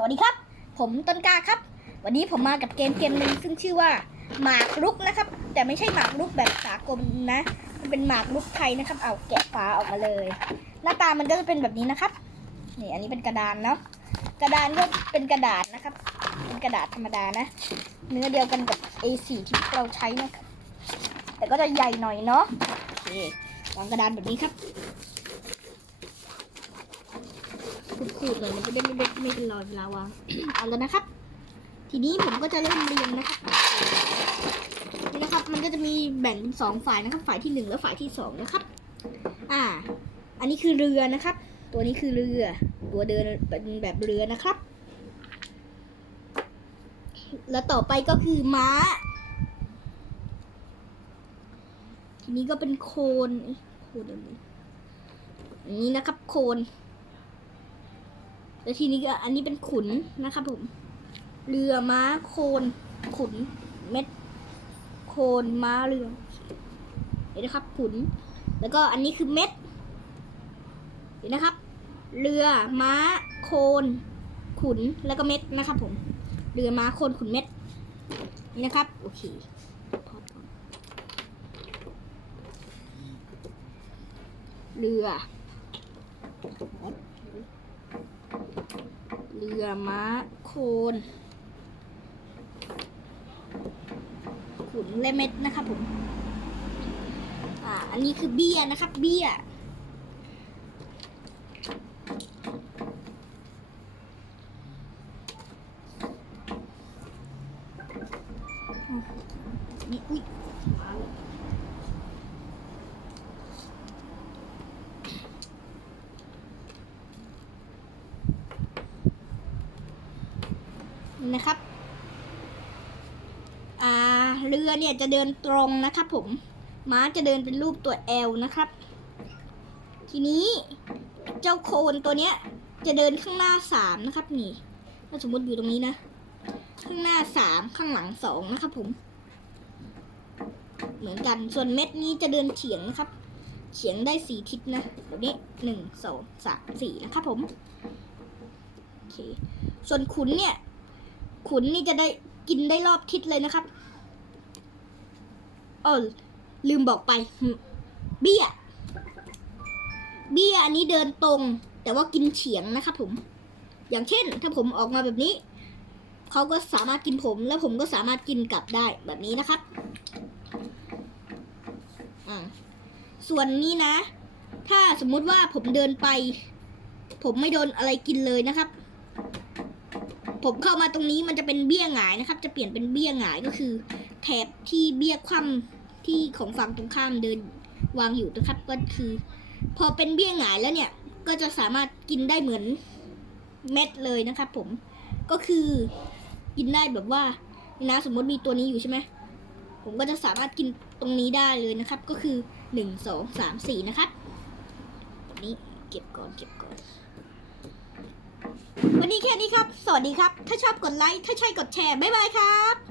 สวัสดีครับ ผมต้นกล้าครับ วันนี้ผมมากับเกมเกมหนึ่งซึ่งชื่อว่าหมากรุกนะครับ แต่ไม่ใช่หมากรุกแบบสากลนะ มันเป็นหมากรุกไทยนะครับ เอาแกะฝาออกมาเลย หน้าตามันก็จะเป็นแบบนี้นะครับ นี่อันนี้เป็นกระดานเนาะ กระดานก็เป็นกระดาษนะครับ เป็นกระดาษธรรมดานะ เนื้อเดียวกันกับ A4 ที่เราใช้นะครับ แต่ก็จะใหญ่หน่อยเนาะโอเควางกระดานแบบนี้ครับ ขูดๆเลยมันจะได้ไม่เป็นไม่เป็นรอยเวลาวางเอาแล้วนะครับ ทีนี้ผมก็จะเริ่มเรียงนะครับนี่นะครับ มันก็จะมีแบ่งเป็นสองฝ่ายนะครับ ฝ่ายที่หนึ่งและฝ่ายที่สองนะครับ อ่า อันนี้คือเรือนะครับ ตัวนี้คือเรือ ตัวเดินเป็นแบบเรือนะครับ แล้วต่อไปก็คือม้า ทีนี้ก็เป็นโคนโคนอะไรอันนี้นะครับ โคน แล้วทีนี้ก็อันนี้เป็นขุนนะครับผม เรือม้าโคนขุนเม็ด โคนม้าเรือเห็นนะครับ ขุน แล้วก็อันนี้คือเม็ดเห็นนะครับ เรือม้าโคนขุนแล้วก็เม็ดนะครับ ผม เรือม้าโคนขุนเม็ดนะครับ โอเคเรือ เรือม้าโคนขุนและเม็ดนะครับผม อ่า อันนี้คือเบี้ยนะครับ เบี้ย นี่อุ้ยมาแล้ว นะครับอ่าเรือเนี่ยจะเดินตรงนะครับ ผมม้าจะเดินเป็นรูปตัว L นะครับ ทีนี้เจ้าโคนตัวเนี้ยจะเดินข้างหน้าสามนะครับ นี่ ถ้าสมมติอยู่ตรงนี้นะ ข้างหน้าสามข้างหลังสองนะครับ ผม เหมือนกันส่วนเม็ดนี้จะเดินเฉียงนะครับเฉียงได้สี่ทิศนะแบบนี้หนึ่งสองสามสี่นะครับผมโอเคส่วนขุนเนี่ย ขุนนี่จะได้กินได้รอบทิศเลยนะครับเออลืมบอกไป เบี้ย เบี้ยอันนี้เดินตรง แต่ว่ากินเฉียงนะครับผม อย่างเช่น ถ้าผมออกมาแบบนี้ เขาก็สามารถกินผมแล้วผมก็สามารถกินกลับได้แบบนี้นะครับส่วนนี้นะ ถ้าสมมุติว่าผมเดินไป ผมไม่โดนอะไรกินเลยนะครับ ผมเข้ามาตรงนี้มันจะเป็นเบี้ยหงายนะครับ จะเปลี่ยนเป็นเบี้ยหงายก็คือ แถบที่เบี้ยคว่ำที่ของฝั่งตรงข้ามเดินวางอยู่นะครับ ก็คือ พอเป็นเบี้ยหงายแล้วเนี่ย ก็จะสามารถกินได้เหมือนเม็ดเลยนะครับผมก็คือกินได้แบบว่านะสมมติมีตัวนี้อยู่ใช่ไหมผมก็จะสามารถกินตรงนี้ได้เลยนะครับ ก็คือหนึ่งสองสามสี่นะครับนี้เก็บก่อนเก็บก่อน วันนี้แค่นี้ครับ สวัสดีครับ ถ้าชอบกดไลค์ ถ้าใช่กดแชร์ บ๊ายบายครับ